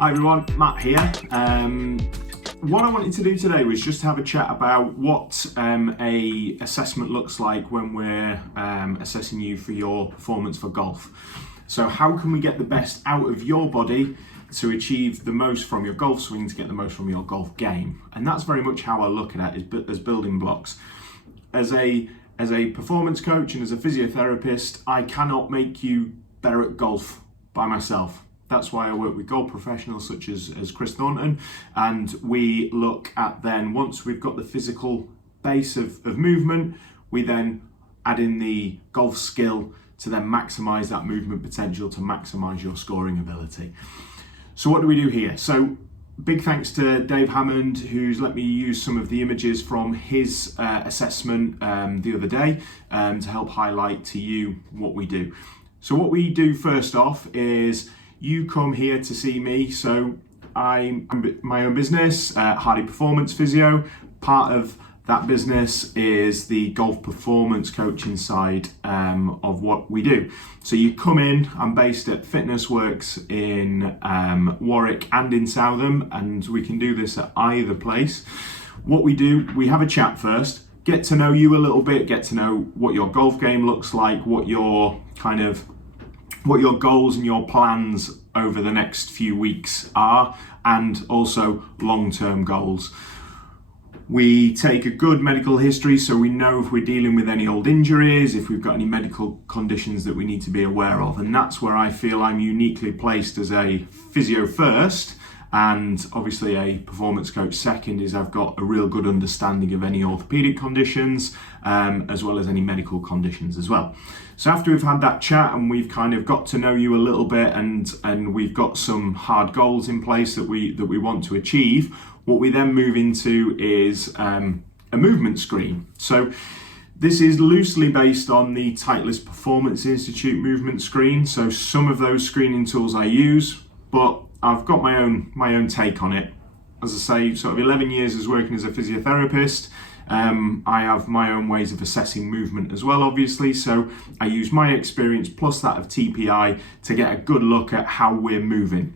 Hi everyone, Matt here. What I wanted to do today was just have a chat about what a assessment looks like when we're assessing you for your performance for golf. So how can we get the best out of your body to achieve the most from your golf swing, to get the most from your golf game? And that's very much how I look at it, as building blocks. As a performance coach and as a physiotherapist, I cannot make you better at golf by myself. That's why I work with golf professionals such as Chris Thornton, and we look at then, once we've got the physical base of movement, we then add in the golf skill to then maximise that movement potential, to maximise your scoring ability. So what do we do here? So big thanks to Dave Hammond, who's let me use some of the images from his assessment the other day to help highlight to you what we do. So what we do first off is, you come here to see me. So I'm my own business, Hardy Performance Physio. Part of that business is the golf performance coaching side of what we do. So you come in, I'm based at Fitness Works in Warwick and in Southam, and we can do this at either place. What we do, we have a chat first, get to know you a little bit, get to know what your golf game looks like, what your goals and your plans over the next few weeks are, and also long-term goals. We take a good medical history, so we know if we're dealing with any old injuries, if we've got any medical conditions that we need to be aware of. And that's where I feel I'm uniquely placed as a physio first, and obviously a performance coach second, is I've got a real good understanding of any orthopedic conditions, as well as any medical conditions as well. So after we've had that chat and we've kind of got to know you a little bit, and we've got some hard goals in place that we want to achieve, what we then move into is a movement screen. So this is loosely based on the Titleist Performance Institute movement screen. So some of those screening tools I use, but I've got my own take on it. As I say, sort of 11 years as working as a physiotherapist. I have my own ways of assessing movement as well, obviously. So I use my experience plus that of TPI to get a good look at how we're moving.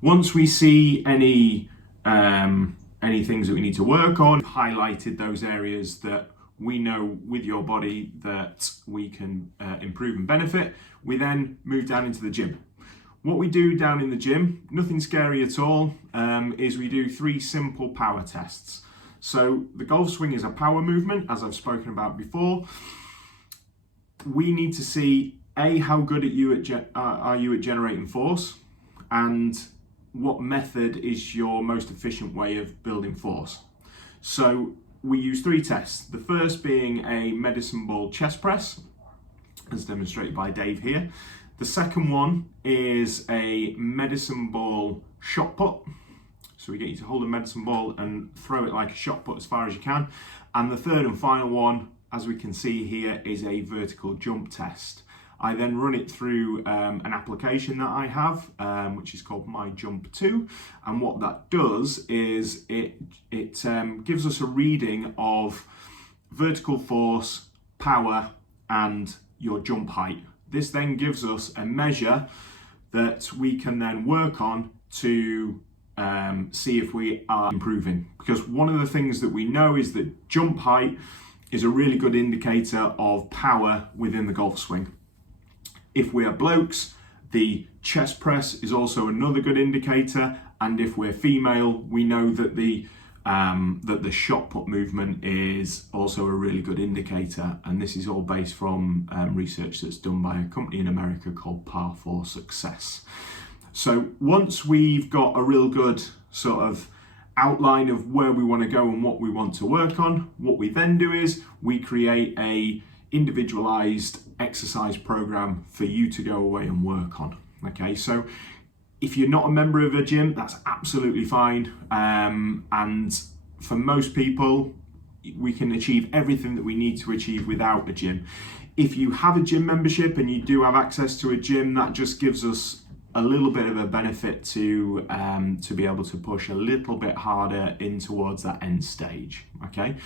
Once we see any things that we need to work on, highlighted those areas that we know with your body that we can improve and benefit, we then move down into the gym. What we do down in the gym, nothing scary at all, is we do 3 simple power tests. So the golf swing is a power movement, as I've spoken about before. We need to see how good are you at generating force, and what method is your most efficient way of building force. So we use 3 tests. The first being a medicine ball chest press, as demonstrated by Dave here. The second one is a medicine ball shot put. So we get you to hold a medicine ball and throw it like a shot put as far as you can. And the third and final one, as we can see here, is a vertical jump test. I then run it through an application that I have, which is called My Jump 2. And what that does is it gives us a reading of vertical force, power, and your jump height. This then gives us a measure that we can then work on to see if we are improving. Because one of the things that we know is that jump height is a really good indicator of power within the golf swing. If we are blokes, the chest press is also another good indicator, and if we're female, we know that the shot put movement is also a really good indicator, and this is all based from research that's done by a company in America called Par for Success. So once we've got a real good sort of outline of where we want to go and what we want to work on, what we then do is we create a individualized exercise program for you to go away and work on. Okay, so if you're not a member of a gym, that's absolutely fine. And for most people, we can achieve everything that we need to achieve without a gym. If you have a gym membership and you do have access to a gym, that just gives us a little bit of a benefit to be able to push a little bit harder in towards that end stage. Okay.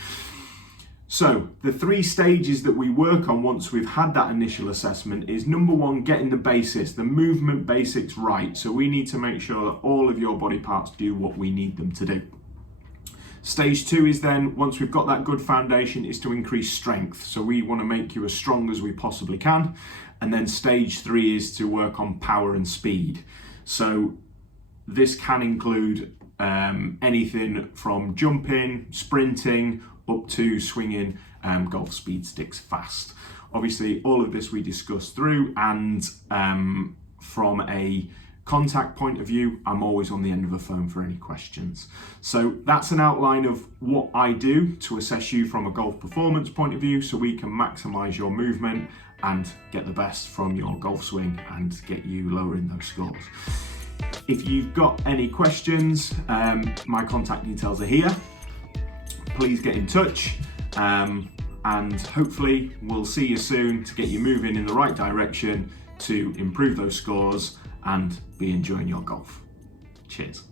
So the 3 stages that we work on once we've had that initial assessment is, number 1, getting the basics, the movement basics right. So we need to make sure that all of your body parts do what we need them to do. Stage 2 is then, once we've got that good foundation, is to increase strength. So we want to make you as strong as we possibly can. And then stage 3 is to work on power and speed. So this can include anything from jumping, sprinting, up to swinging golf speed sticks fast. Obviously, all of this we discussed through, and from a contact point of view, I'm always on the end of a phone for any questions. So that's an outline of what I do to assess you from a golf performance point of view, so we can maximize your movement and get the best from your golf swing and get you lowering those scores. If you've got any questions, my contact details are here. Please get in touch, and hopefully we'll see you soon to get you moving in the right direction to improve those scores and be enjoying your golf. Cheers.